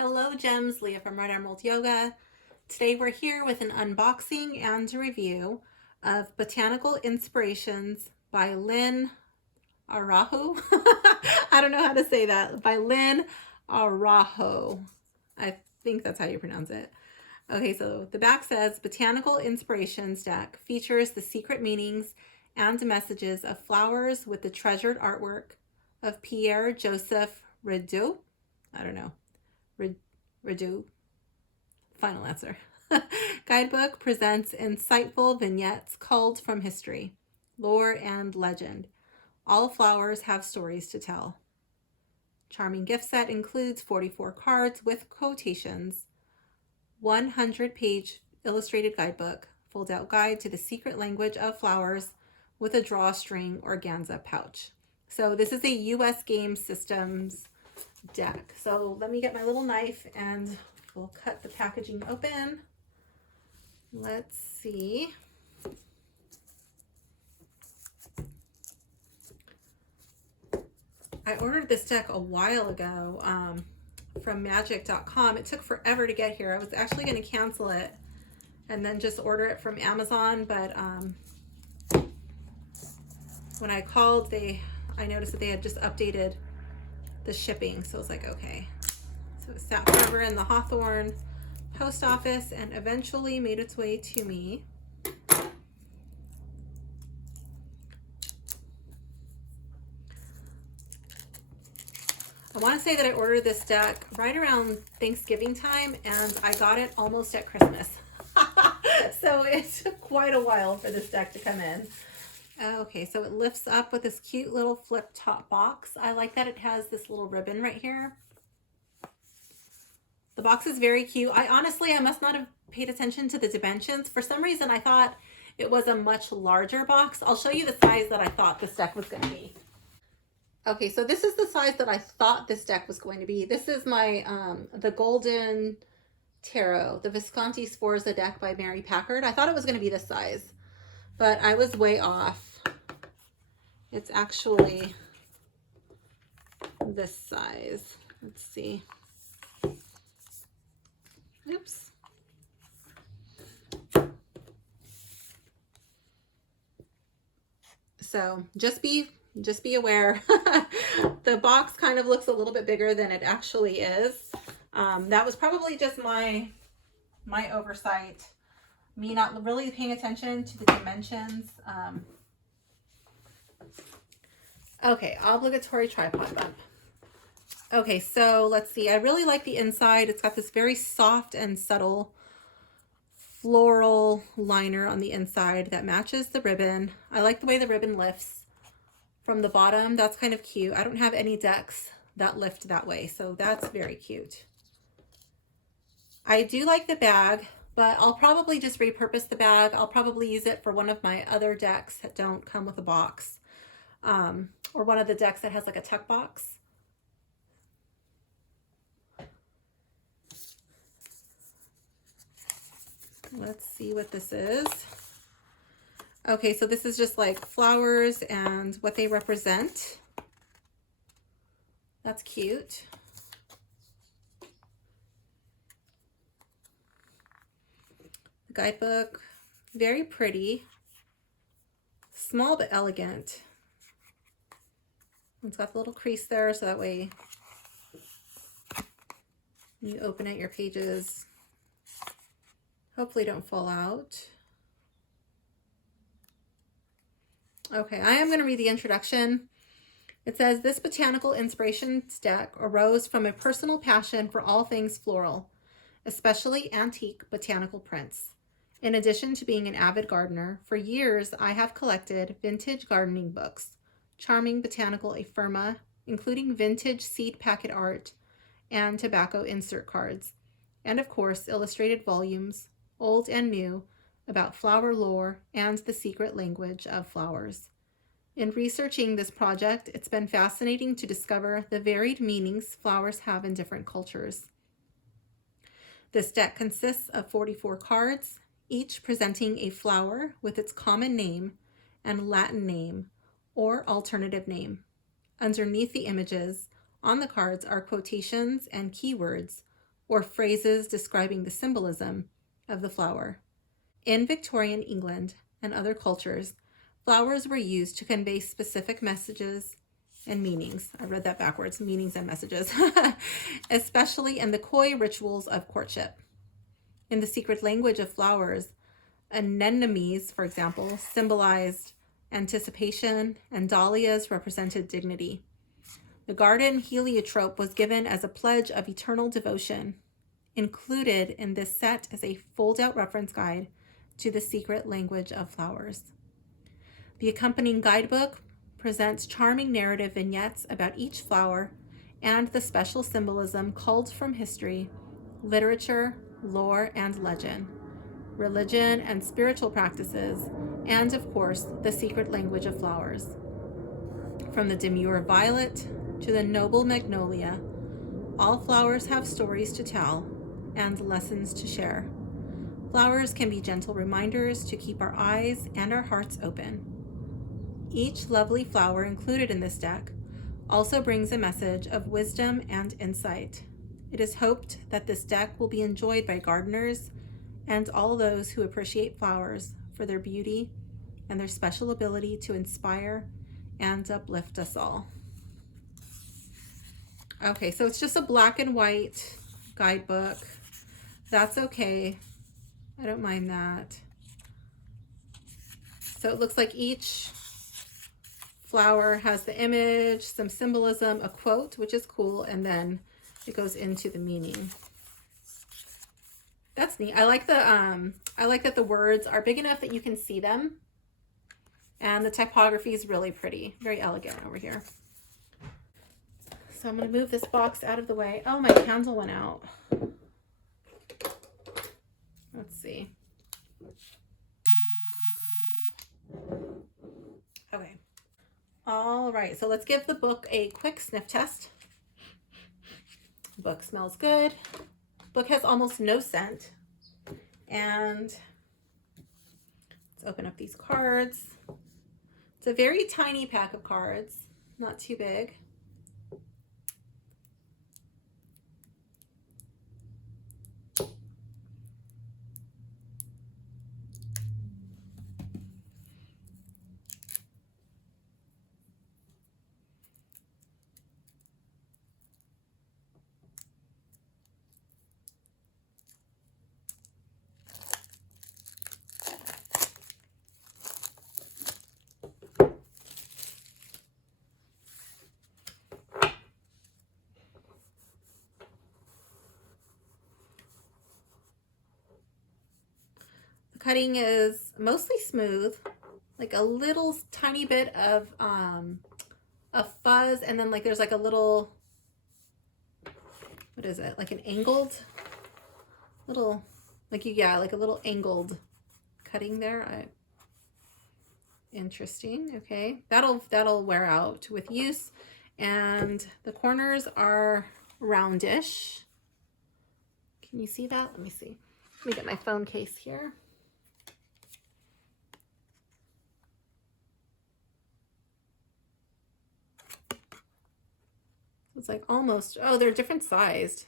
Hello Gems, Leah from Red Emerald Yoga. Today we're here with an unboxing and a review of Botanical Inspirations by Lynn Araujo. I don't know how to say that. By Lynn Araujo. I think that's how you pronounce it. Okay, so the back says Botanical Inspirations deck features the secret meanings and messages of flowers with the treasured artwork of Pierre-Joseph Redouté. I don't know. Redouté. Final answer. Guidebook presents insightful vignettes culled from history, lore, and legend. All flowers have stories to tell. Charming gift set includes 44 cards with quotations, 100-page illustrated guidebook, fold-out guide to the secret language of flowers with a drawstring organza pouch. So this is a US game systems deck. So let me get my little knife and we'll cut the packaging open. Let's see. I ordered this deck a while ago from magic.com. It took forever to get here. I was actually going to cancel it and then just order it from Amazon, but when I called, I noticed that they had just updated the shipping, so I was like, okay. So it sat forever in the Hawthorne post office and eventually made its way to me. I want to say that I ordered this deck right around Thanksgiving time and I got it almost at Christmas. So it took quite a while for this deck to come in. Okay, so it lifts up with this cute little flip top box. I like that it has this little ribbon right here. The box is very cute. I must not have paid attention to the dimensions. For some reason, I thought it was a much larger box. I'll show you the size that I thought this deck was going to be. Okay, so this is the size that I thought this deck was going to be. This is my, the Golden Tarot, the Visconti Sforza deck by Mary Packard. I thought it was going to be this size, but I was way off. It's actually this size. Let's see. Oops. So just be aware. The box kind of looks a little bit bigger than it actually is. That was probably just my oversight. Me not really paying attention to the dimensions. Okay, obligatory tripod bump. Okay, so let's see. I really like the inside. It's got this very soft and subtle floral liner on the inside that matches the ribbon. I like the way the ribbon lifts from the bottom. That's kind of cute. I don't have any decks that lift that way, so that's very cute. I do like the bag, but I'll probably just repurpose the bag. I'll probably use it for one of my other decks that don't come with a box, or one of the decks that has like a tuck box. Let's see what this is. Okay, so this is just like flowers and what they represent. That's cute. The guidebook, very pretty. Small but elegant. It's got the little crease there, so that way you open it, your pages hopefully don't fall out. Okay, I am going to read the introduction. It says, this Botanical Inspirations deck arose from a personal passion for all things floral, especially antique botanical prints. In addition to being an avid gardener, for years I have collected vintage gardening books, charming botanical ephemera, including vintage seed packet art and tobacco insert cards, and of course illustrated volumes, old and new, about flower lore and the secret language of flowers. In researching this project, it's been fascinating to discover the varied meanings flowers have in different cultures. This deck consists of 44 cards, each presenting a flower with its common name and Latin name or alternative name. Underneath the images on the cards are quotations and keywords or phrases describing the symbolism of the flower. In Victorian England and other cultures, flowers were used to convey specific messages and meanings. I read that backwards, meanings and messages, especially in the coy rituals of courtship. In the secret language of flowers, anemones, for example, symbolized anticipation, and dahlias represented dignity. The garden heliotrope was given as a pledge of eternal devotion. Included in this set is a fold-out reference guide to the secret language of flowers. The accompanying guidebook presents charming narrative vignettes about each flower and the special symbolism culled from history, literature, lore, and legend, religion and spiritual practices, and of course, the secret language of flowers. From the demure violet to the noble magnolia, all flowers have stories to tell and lessons to share. Flowers can be gentle reminders to keep our eyes and our hearts open. Each lovely flower included in this deck also brings a message of wisdom and insight. It is hoped that this deck will be enjoyed by gardeners and all those who appreciate flowers for their beauty and their special ability to inspire and uplift us all. Okay, so it's just a black and white guidebook. That's okay. I don't mind that. So it looks like each flower has the image, some symbolism, a quote, which is cool, and then it goes into the meaning. That's neat. I like that the words are big enough that you can see them, and the typography is really pretty, very elegant over here. So I'm going to move this box out of the way. Oh, my candle went out. Let's see. Okay. All right, so let's give the book a quick sniff test. The book smells good. The book has almost no scent. And let's open up these cards. It's a very tiny pack of cards, not too big. Cutting is mostly smooth, like a little tiny bit of a fuzz, and then like there's like a little, what is it, like an angled little, like like a little angled cutting there. Interesting. Okay, that'll wear out with use, and the corners are roundish. Can you see that? Let me see. Let me get my phone case here. It's like almost, oh, they're different sized.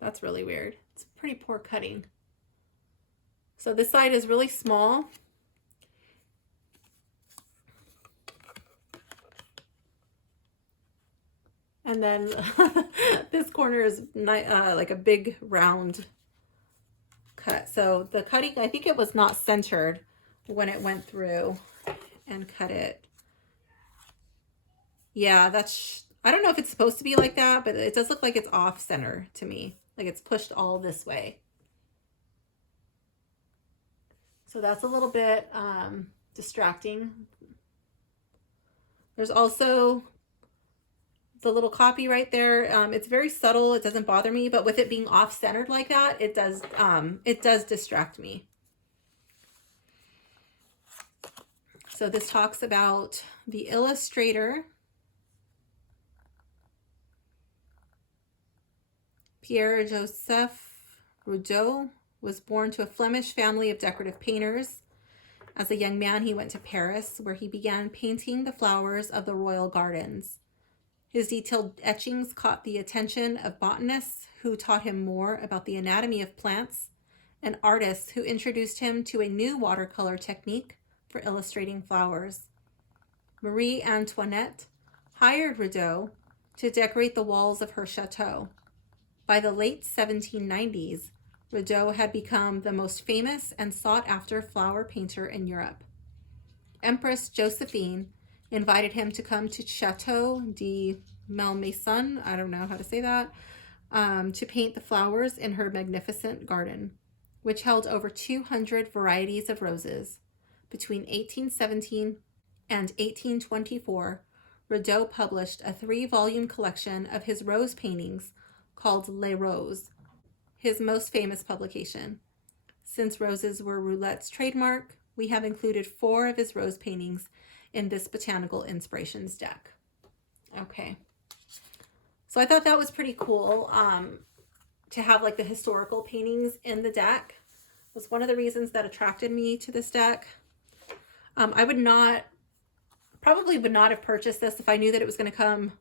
That's really weird. It's pretty poor cutting. So this side is really small. And then this corner is like a big round cut. So the cutting, I think it was not centered when it went through and cut it. Yeah, I don't know if it's supposed to be like that, but it does look like it's off center to me. Like it's pushed all this way. So that's a little bit distracting. There's also the little copy right there. It's very subtle. It doesn't bother me, but with it being off centered like that, it does distract me. So this talks about the illustrator, Pierre-Joseph Redouté, was born to a Flemish family of decorative painters. As a young man, he went to Paris, where he began painting the flowers of the royal gardens. His detailed etchings caught the attention of botanists who taught him more about the anatomy of plants, and artists who introduced him to a new watercolor technique for illustrating flowers. Marie Antoinette hired Redouté to decorate the walls of her chateau. By the late 1790s, Redouté had become the most famous and sought-after flower painter in Europe. Empress Josephine invited him to come to Château de Malmaison, I don't know how to say that, to paint the flowers in her magnificent garden, which held over 200 varieties of roses. Between 1817 and 1824, Redouté published a 3-volume collection of his rose paintings called Les Roses, his most famous publication. Since roses were Roulette's trademark, we have included 4 of his rose paintings in this Botanical Inspirations deck. Okay. So I thought that was pretty cool to have like the historical paintings in the deck. It was one of the reasons that attracted me to this deck. I probably would not have purchased this if I knew that it was going to come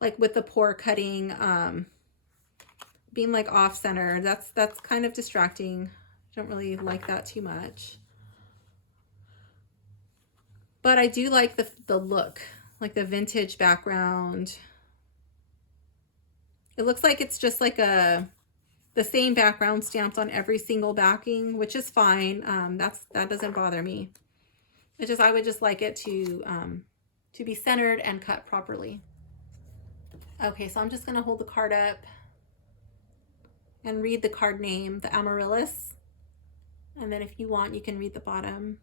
like with the pour cutting, being like off center. That's kind of distracting. I don't really like that too much. But I do like the look, like the vintage background. It looks like it's just like the same background stamped on every single backing, which is fine. That doesn't bother me. I would just like it to be centered and cut properly. Okay, so I'm just gonna hold the card up and read the card name, the Amaryllis. And then if you want, you can read the bottom.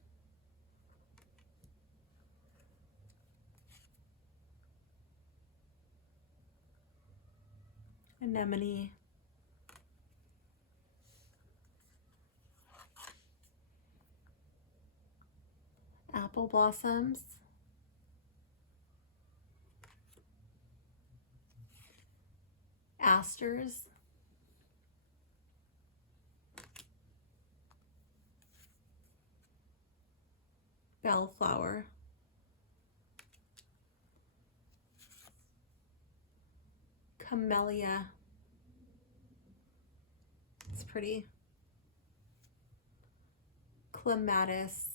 Anemone. Apple blossoms. Asters. Bellflower. Camellia. It's pretty. Clematis.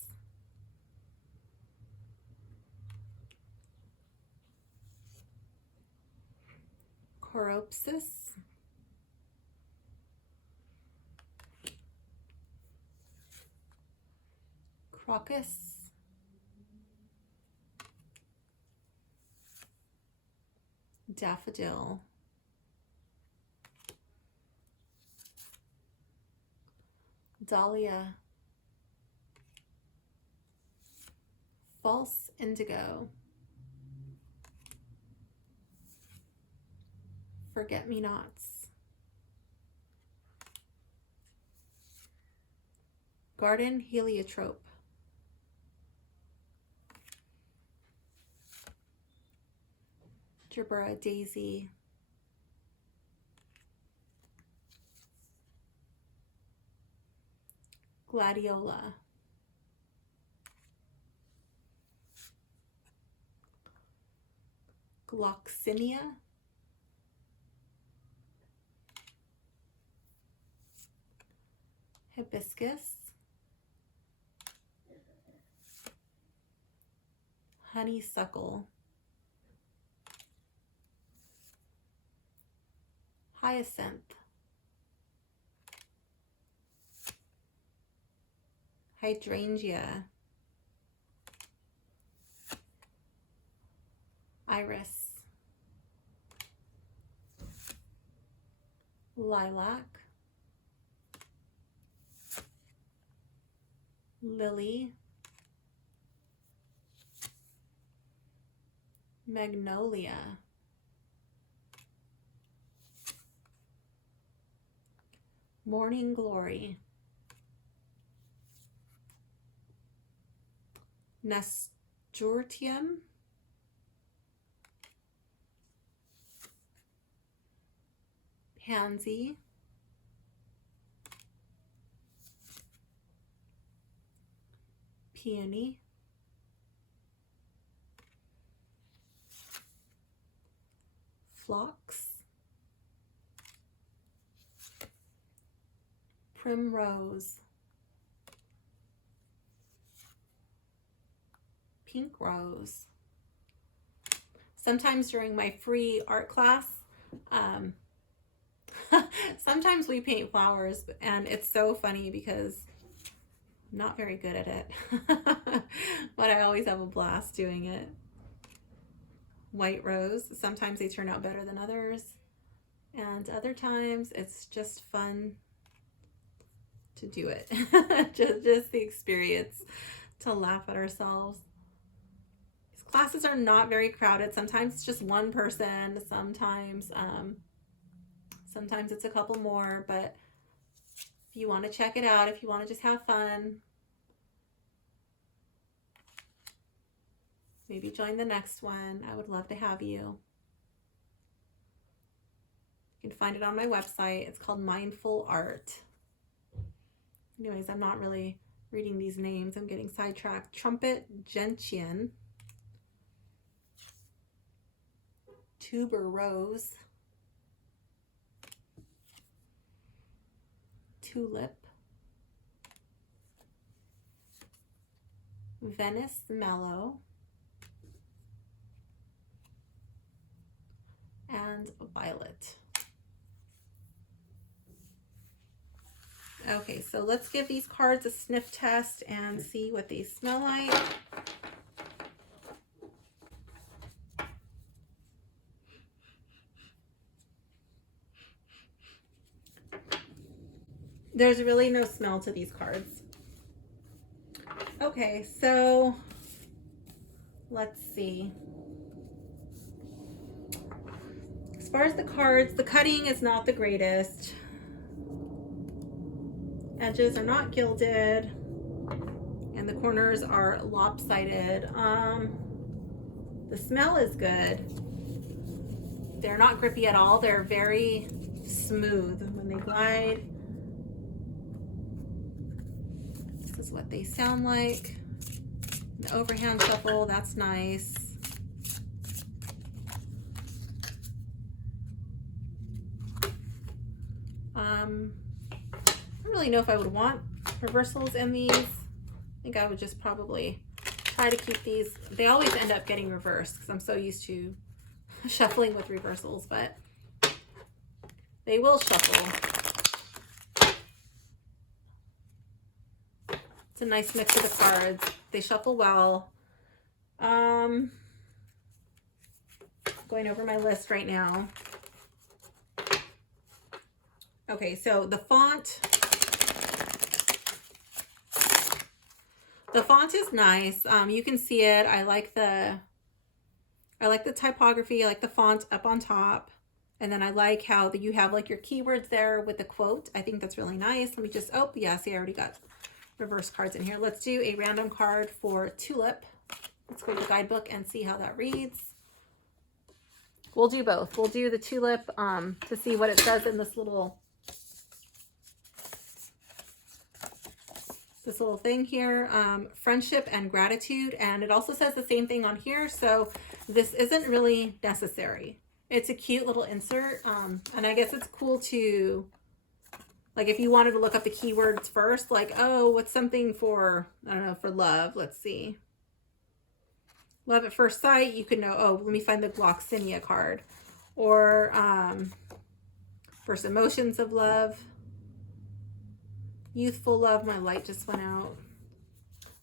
Coropsis. Crocus. Daffodil. Dahlia. False indigo. Forget-me-nots. Garden heliotrope. Gerbera daisy. Gladiola. Gloxinia. Hibiscus. Honeysuckle. Hyacinth. Hydrangea. Iris. Lilac. Lily. Magnolia. Morning Glory. Nasturtium. Pansy. Peony. phlox, primrose, pink rose. Sometimes during my free art class, sometimes we paint flowers, and it's so funny because I'm not very good at it, but I always have a blast doing it. White rose, sometimes they turn out better than others, and other times it's just fun to do it. just the experience, to laugh at ourselves. These classes are not very crowded. Sometimes it's just one person, sometimes it's a couple more, but if you want to check it out, if you want to just have fun, maybe join the next one. I would love to have you. You can find it on my website. It's called Mindful Art. Anyways, I'm not really reading these names. I'm getting sidetracked. Trumpet gentian, tuber rose, tulip, Venice mallow, and violet. Okay, so let's give these cards a sniff test and see what they smell like. There's really no smell to these cards. Okay, so let's see. As far as the cards, the cutting is not the greatest. Edges are not gilded, and the corners are lopsided. The smell is good. They're not grippy at all. They're very smooth when they glide. This is what they sound like. The overhand shuffle, that's nice. I don't really know if I would want reversals in these. I think I would just probably try to keep these. They always end up getting reversed because I'm so used to shuffling with reversals, but they will shuffle. It's a nice mix of the cards. They shuffle well. Going over my list right now. Okay, so the font is nice. You can see it. I like the typography. I like the font up on top. And then I like how you have like your keywords there with the quote. I think that's really nice. Let me just, oh yeah, see, I already got reverse cards in here. Let's do a random card for tulip. Let's go to the guidebook and see how that reads. We'll do both. We'll do the tulip to see what it says in this little thing here, friendship and gratitude, and it also says the same thing on here, so this isn't really necessary. It's a cute little insert, and I guess it's cool to, like, if you wanted to look up the keywords first, like, oh, what's something for, I don't know, for love, let's see. Love at first sight, you could know, oh, let me find the Gloxinia card, or first emotions of love. Youthful love, my light just went out.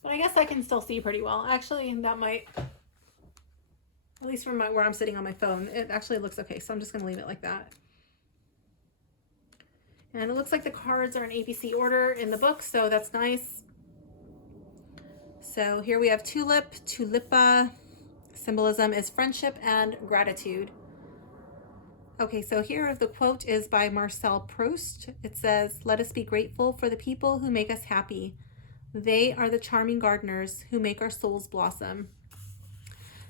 But I guess I can still see pretty well. Actually, that might, at least from where I'm sitting on my phone, it actually looks okay. So I'm just going to leave it like that. And it looks like the cards are in ABC order in the book, so that's nice. So here we have tulip, tulipa. Symbolism is friendship and gratitude. Okay, so here the quote is by Marcel Proust. It says, "Let us be grateful for the people who make us happy. They are the charming gardeners who make our souls blossom."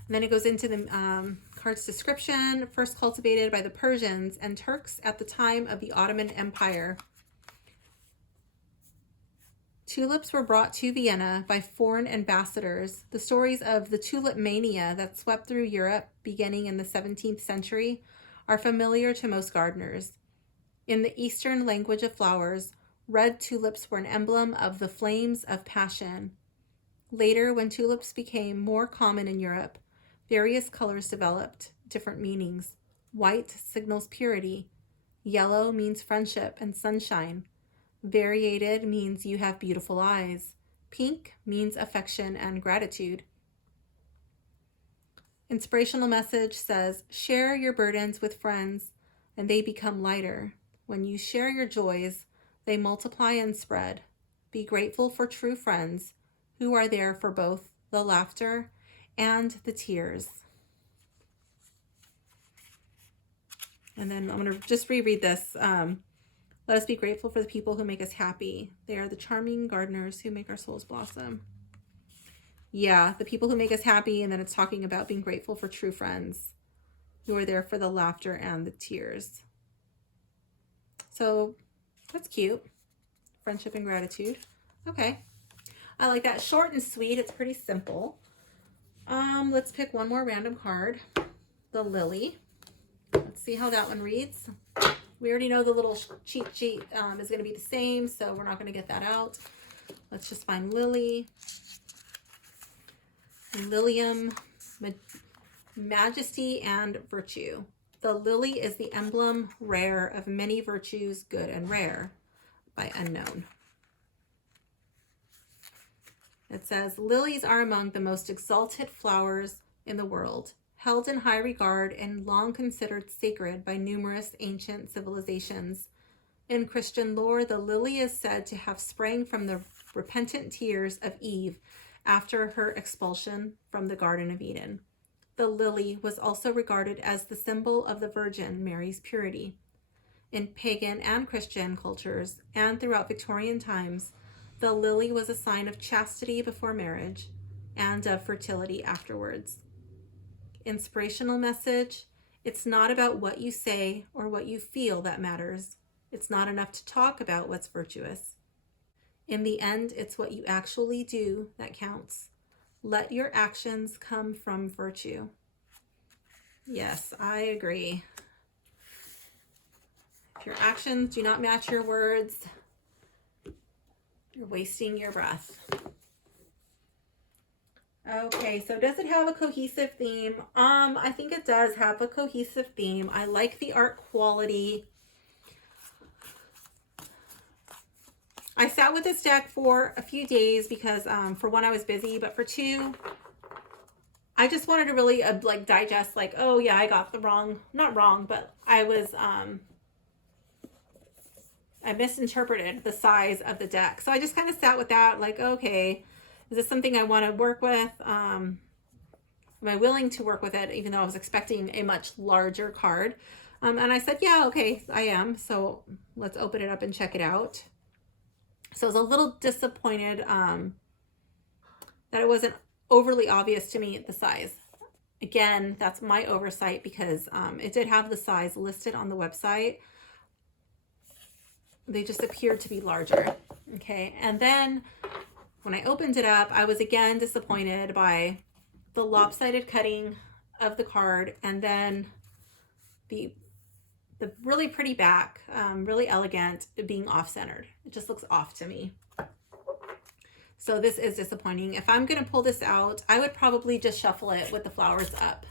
And then it goes into the card's description. First cultivated by the Persians and Turks at the time of the Ottoman Empire. Tulips were brought to Vienna by foreign ambassadors. The stories of the tulip mania that swept through Europe beginning in the 17th century are familiar to most gardeners. In the Eastern language of flowers, red tulips were an emblem of the flames of passion. Later, when tulips became more common in Europe, various colors developed different meanings. White signals purity. Yellow means friendship and sunshine. Variegated means you have beautiful eyes. Pink means affection and gratitude. Inspirational message says, share your burdens with friends and they become lighter. When you share your joys, they multiply and spread. Be grateful for true friends who are there for both the laughter and the tears. And then I'm going to just reread this. Let us be grateful for the people who make us happy. They are the charming gardeners who make our souls blossom. Yeah, the people who make us happy, and then it's talking about being grateful for true friends who are there for the laughter and the tears. So that's cute. Friendship and gratitude. Okay. I like that. Short and sweet. It's pretty simple. Let's pick one more random card. The lily. Let's see how that one reads. We already know the little cheat sheet is going to be the same, so we're not going to get that out. Let's just find lily. Lilium, majesty and virtue. The lily is the emblem rare of many virtues, good and rare, by unknown. It says, lilies are among the most exalted flowers in the world, held in high regard and long considered sacred by numerous ancient civilizations. In Christian lore, the lily is said to have sprang from the repentant tears of Eve after her expulsion from the Garden of Eden. The lily was also regarded as the symbol of the Virgin Mary's purity. In pagan and Christian cultures, and throughout Victorian times, the lily was a sign of chastity before marriage and of fertility afterwards. Inspirational message: it's not about what you say or what you feel that matters. It's not enough to talk about what's virtuous. In the end, it's what you actually do that counts. Let your actions come from virtue. Yes, I agree. If your actions do not match your words, you're wasting your breath. Okay, so does it have a cohesive theme? I think it does have a cohesive theme. I like the art quality. I sat with this deck for a few days because for one, I was busy, but for two, I just wanted to really like digest, like, oh yeah, I got the wrong, not wrong, but I misinterpreted the size of the deck. So I just kind of sat with that, like, okay, is this something I want to work with? Am I willing to work with it, even though I was expecting a much larger card? And I said, yeah, okay, I am. So let's open it up and check it out. So I was a little disappointed that it wasn't overly obvious to me the size. Again, that's my oversight because it did have the size listed on the website. They just appeared to be larger. Okay, and then when I opened it up, I was again disappointed by the lopsided cutting of the card, and then the really pretty back, really elegant, being off-centered. It just looks off to me. So this is disappointing. If I'm going to pull this out, I would probably just shuffle it with the flowers up.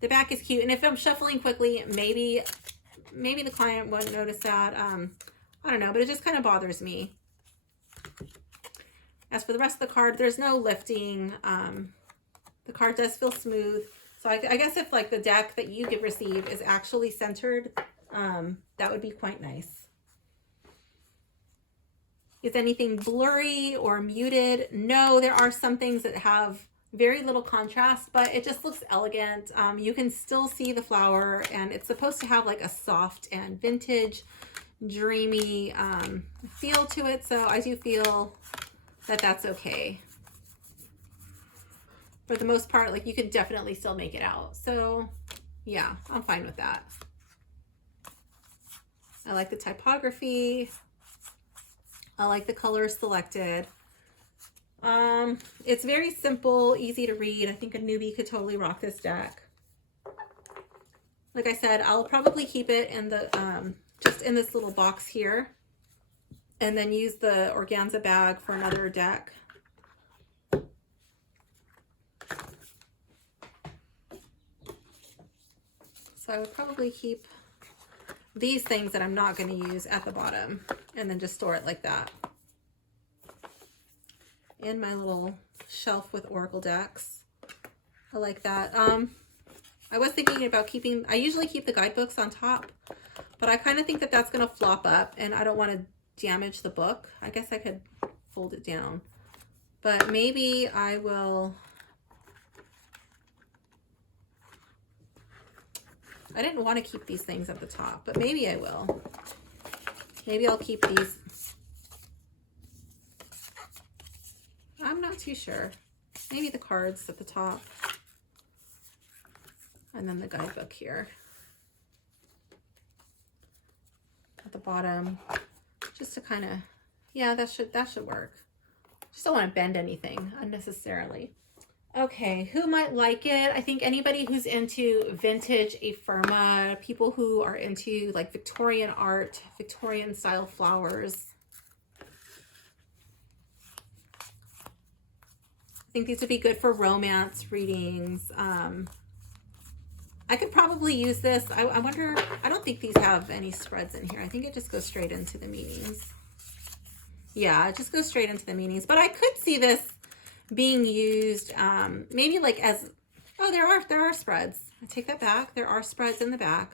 The back is cute, and if I'm shuffling quickly, maybe the client won't notice that. I don't know, but it just kind of bothers me. As for the rest of the card, there's no lifting. The card does feel smooth. So I guess if like the deck that you receive is actually centered, that would be quite nice. Is anything blurry or muted? No, there are some things that have very little contrast, but it just looks elegant. You can still see the flower, and it's supposed to have like a soft and vintage, dreamy feel to it. So I do feel that that's okay. For the most part, like you can definitely still make it out. So yeah, I'm fine with that. I like the typography. I like the colors selected. It's very simple, easy to read. I think a newbie could totally rock this deck. Like I said, I'll probably keep it in the just in this little box here, and then use the organza bag for another deck. So I would probably keep these things that I'm not going to use at the bottom, and then just store it like that in my little shelf with oracle decks. I like that. I was thinking about keeping, I usually keep the guidebooks on top, but I kind of think that that's going to flop up, and I don't want to damage the book. I guess I could fold it down, but maybe I will. I didn't want to keep these things at the top, but maybe I will. Maybe I'll keep these. I'm not too sure. Maybe the cards at the top. And then the guidebook here at the bottom. Just to kind of, yeah, that should work. Just don't want to bend anything unnecessarily. Okay, who might like it? I think anybody who's into vintage ephemera, people who are into like Victorian art, Victorian style flowers. I think these would be good for romance readings. I could probably use this. I wonder, I don't think these have any spreads in here. I think it just goes straight into the meanings. Yeah, it just goes straight into the meanings. But I could see this being used maybe like as, oh, there are spreads. I take that back. There are spreads in the back.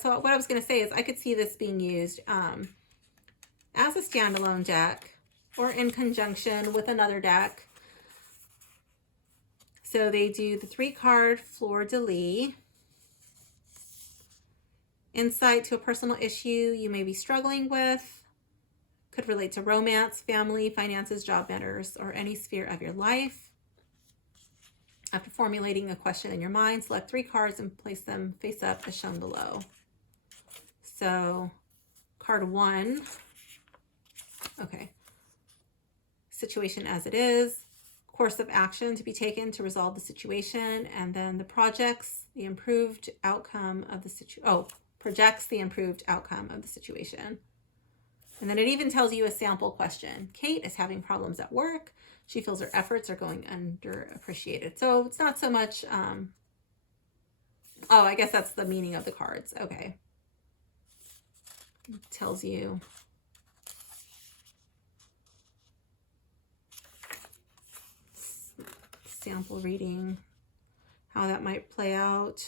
So what I was going to say is I could see this being used as a standalone deck or in conjunction with another deck. So they do the 3-card fleur-de-lis. Insight to a personal issue you may be struggling with. Could relate to romance, family, finances, job matters, or any sphere of your life. After formulating a question in your mind, select 3 cards and place them face up as shown below. So, card 1. Okay. Situation as it is. Course of action to be taken to resolve the situation. And then the projects the improved outcome of the projects the improved outcome of the situation. And then it even tells you a sample question. Kate is having problems at work. She feels her efforts are going underappreciated. So it's not so much, oh, I guess that's the meaning of the cards. Okay. It tells you. Sample reading, how that might play out.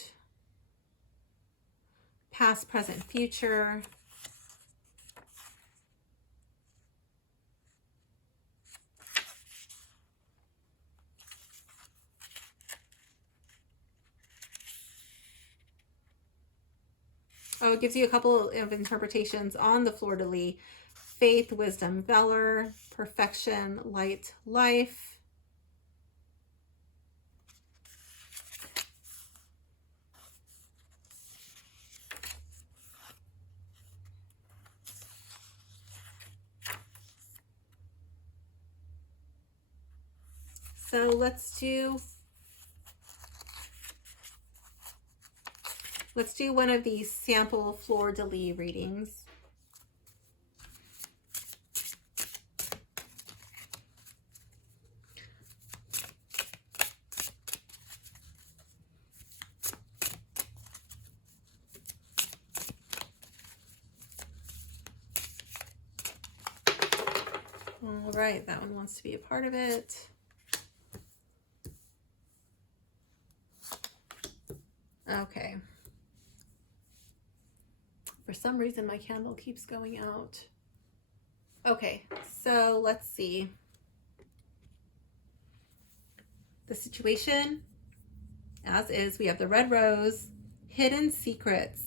Past, present, future. Oh, it gives you a couple of interpretations on the fleur-de-lis. Faith, wisdom, valor, perfection, light, life. So let's do one of these sample fleur-de-lis readings. All right, that one wants to be a part of it. Okay. For some reason, my candle keeps going out. Okay, so let's see. The situation, as is, we have the red rose, hidden secrets.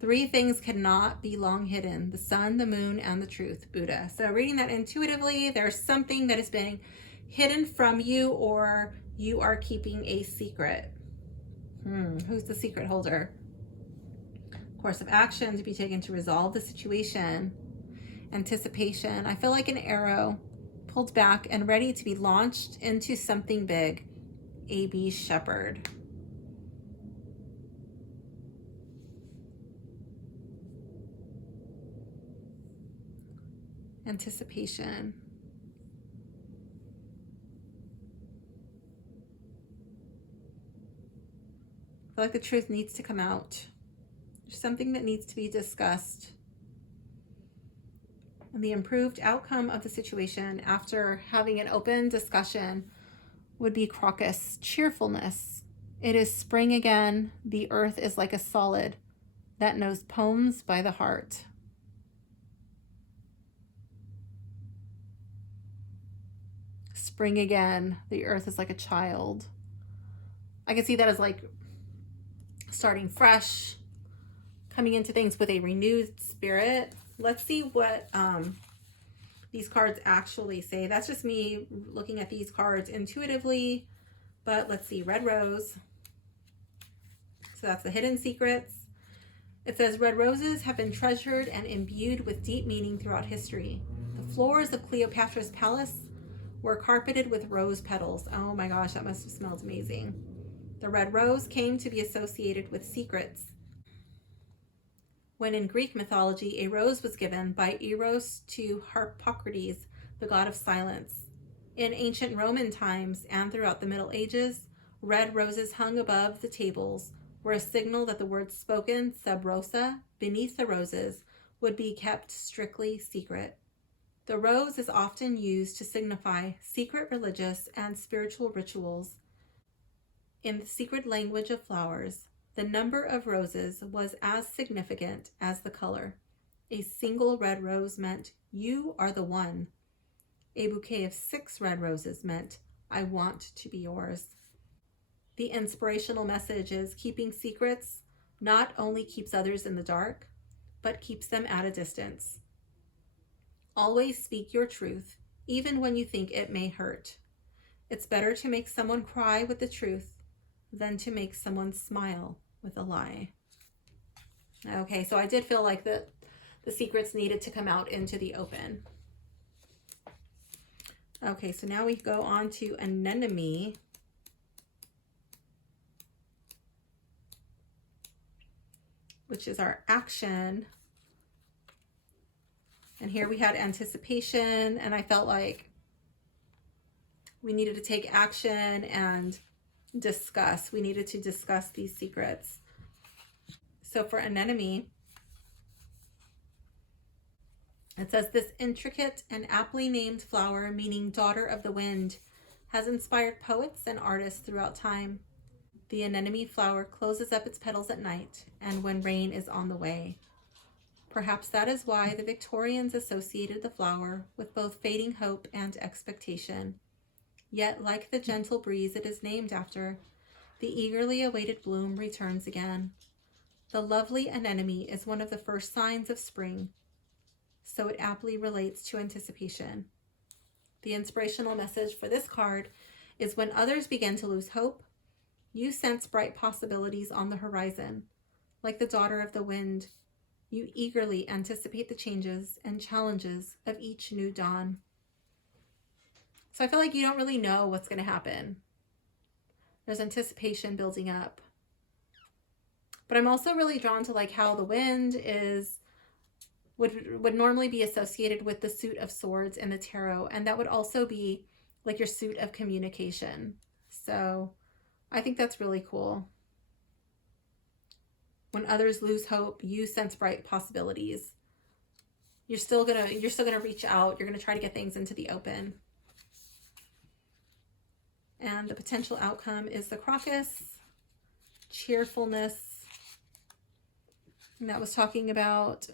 3 things cannot be long hidden: the sun, the moon, and the truth, Buddha. So reading that intuitively, there's something that is being hidden from you, or you are keeping a secret. Who's the secret holder? Course of action to be taken to resolve the situation. Anticipation. I feel like an arrow pulled back and ready to be launched into something big. A.B. Shepherd. Anticipation. I feel like the truth needs to come out. There's something that needs to be discussed. And the improved outcome of the situation after having an open discussion would be crocus, cheerfulness. It is spring again. The earth is like a solid that knows poems by the heart. Spring again. The earth is like a child. I can see that as like starting fresh, coming into things with a renewed spirit. Let's see what these cards actually say. That's just me looking at these cards intuitively, but let's see. Red rose. So that's the hidden secrets. It says, red roses have been treasured and imbued with deep meaning throughout history. The floors of Cleopatra's palace were carpeted with rose petals. Oh my gosh, that must have smelled amazing. The red rose came to be associated with secrets. When in Greek mythology, a rose was given by Eros to Harpocrates, the god of silence. In ancient Roman times and throughout the Middle Ages, red roses hung above the tables were a signal that the words spoken sub rosa, beneath the roses, would be kept strictly secret. The rose is often used to signify secret religious and spiritual rituals. In the secret language of flowers, the number of roses was as significant as the color. A single red rose meant, you are the one. A bouquet of 6 red roses meant, I want to be yours. The inspirational message is keeping secrets not only keeps others in the dark, but keeps them at a distance. Always speak your truth, even when you think it may hurt. It's better to make someone cry with the truth than to make someone smile with a lie. Okay, so I did feel like the secrets needed to come out into the open. Okay, so now we go on to anemone. Which is our action. And here we had anticipation, and I felt like we needed to take action and discuss. We needed to discuss these secrets. So for anemone, it says, this intricate and aptly named flower, meaning daughter of the wind, has inspired poets and artists throughout time. The anemone flower closes up its petals at night and when rain is on the way. Perhaps that is why the Victorians associated the flower with both fading hope and expectation. Yet, like the gentle breeze it is named after, the eagerly awaited bloom returns again. The lovely anemone is one of the first signs of spring, so it aptly relates to anticipation. The inspirational message for this card is when others begin to lose hope, you sense bright possibilities on the horizon. Like the daughter of the wind, you eagerly anticipate the changes and challenges of each new dawn. So I feel like you don't really know what's going to happen. There's anticipation building up. But I'm also really drawn to like how the wind would normally be associated with the suit of swords in the tarot, and that would also be like your suit of communication. So I think that's really cool. When others lose hope, you sense bright possibilities. You're still gonna reach out. You're gonna try to get things into the open. And the potential outcome is the crocus, cheerfulness. And that was talking about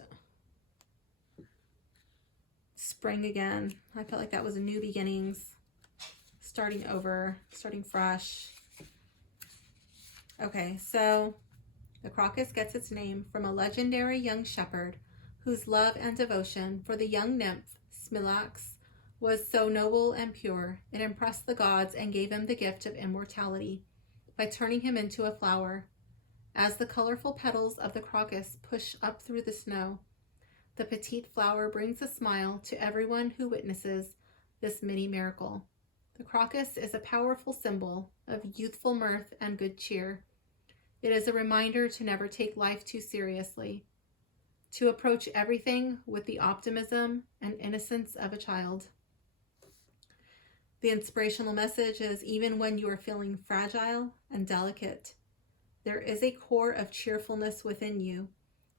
spring again. I felt like that was a new beginnings, starting over, starting fresh. Okay, so the crocus gets its name from a legendary young shepherd whose love and devotion for the young nymph, Smilax, was so noble and pure, it impressed the gods and gave him the gift of immortality by turning him into a flower. As the colorful petals of the crocus push up through the snow, the petite flower brings a smile to everyone who witnesses this mini miracle. The crocus is a powerful symbol of youthful mirth and good cheer. It is a reminder to never take life too seriously, to approach everything with the optimism and innocence of a child. The inspirational message is, even when you are feeling fragile and delicate, there is a core of cheerfulness within you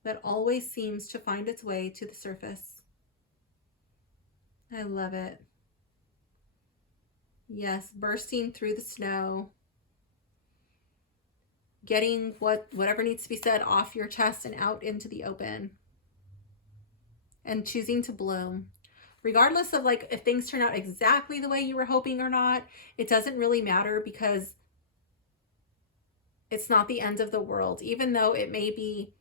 that always seems to find its way to the surface. I love it. Yes, bursting through the snow, getting whatever needs to be said off your chest and out into the open, and choosing to bloom. Regardless of like if things turn out exactly the way you were hoping or not, it doesn't really matter, because it's not the end of the world. Even though it may be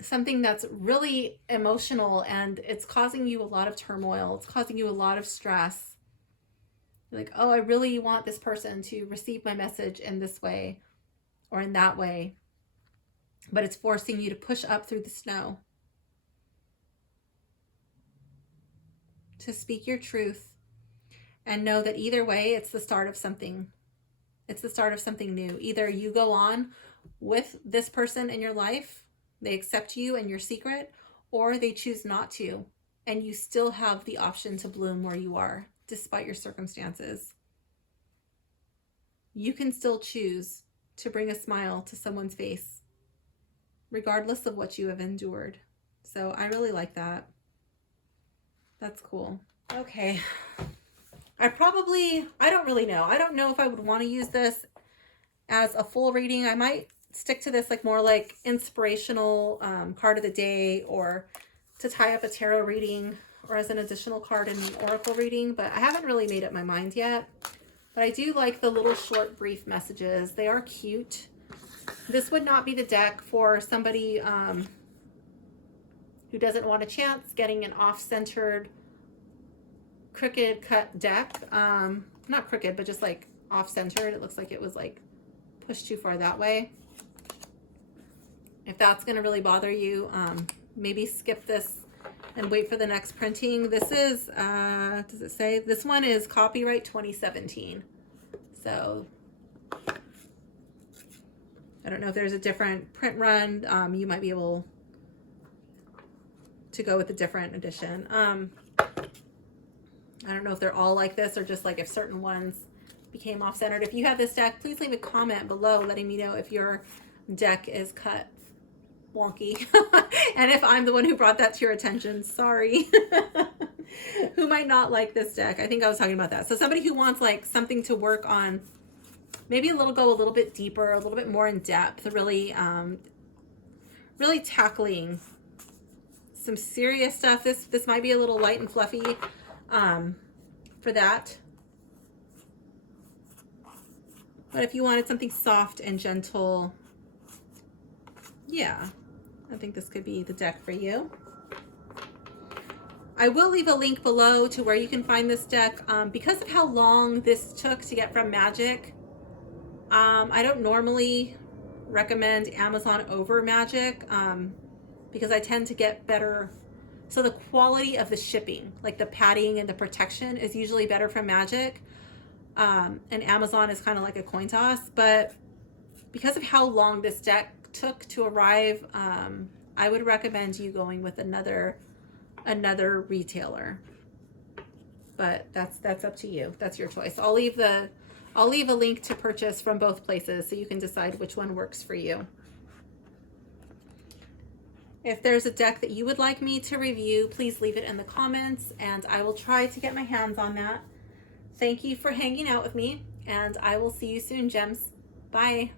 something that's really emotional and it's causing you a lot of turmoil, it's causing you a lot of stress. Like, oh, I really want this person to receive my message in this way or in that way, but it's forcing you to push up through the snow, to speak your truth and know that either way, it's the start of something. It's the start of something new. Either you go on with this person in your life, they accept you and your secret, or they choose not to, and you still have the option to bloom where you are, despite your circumstances. You can still choose to bring a smile to someone's face, regardless of what you have endured. So I really like that. That's cool. Okay. I don't really know. I don't know if I would want to use this as a full reading. I might stick to this like more like inspirational card of the day, or to tie up a tarot reading, or as an additional card in an oracle reading, but I haven't really made up my mind yet. But I do like the little short brief messages. They are cute. This would not be the deck for somebody who doesn't want a chance getting an off-centered crooked cut deck. Not crooked, but just like off-centered. It looks like it was like pushed too far that way. If that's going to really bother you, maybe skip this and wait for the next printing. This is, does it say? This one is copyright 2017. So I don't know if there's a different print run. You might be able to go with a different edition. I don't know if they're all like this, or just like if certain ones became off-centered. If you have this deck, please leave a comment below letting me know if your deck is cut wonky and if I'm the one who brought that to your attention. Sorry. Who might not like this deck? I think I was talking about that. So somebody who wants like something to work on, maybe go a little bit deeper, a little bit more in depth, really really tackling some serious stuff. This might be a little light and fluffy for that. But if you wanted something soft and gentle, yeah, I think this could be the deck for you. I will leave a link below to where you can find this deck. Because of how long this took to get from Magic, I don't normally recommend Amazon over Magic, because I tend to get better. So the quality of the shipping, like the padding and the protection, is usually better from Magic. And Amazon is kind of like a coin toss. But because of how long this deck took to arrive, I would recommend you going with another retailer. But that's up to you. That's your choice. I'll leave a link to purchase from both places so you can decide which one works for you. If there's a deck that you would like me to review, please leave it in the comments and I will try to get my hands on that. Thank you for hanging out with me, and I will see you soon, gems. Bye.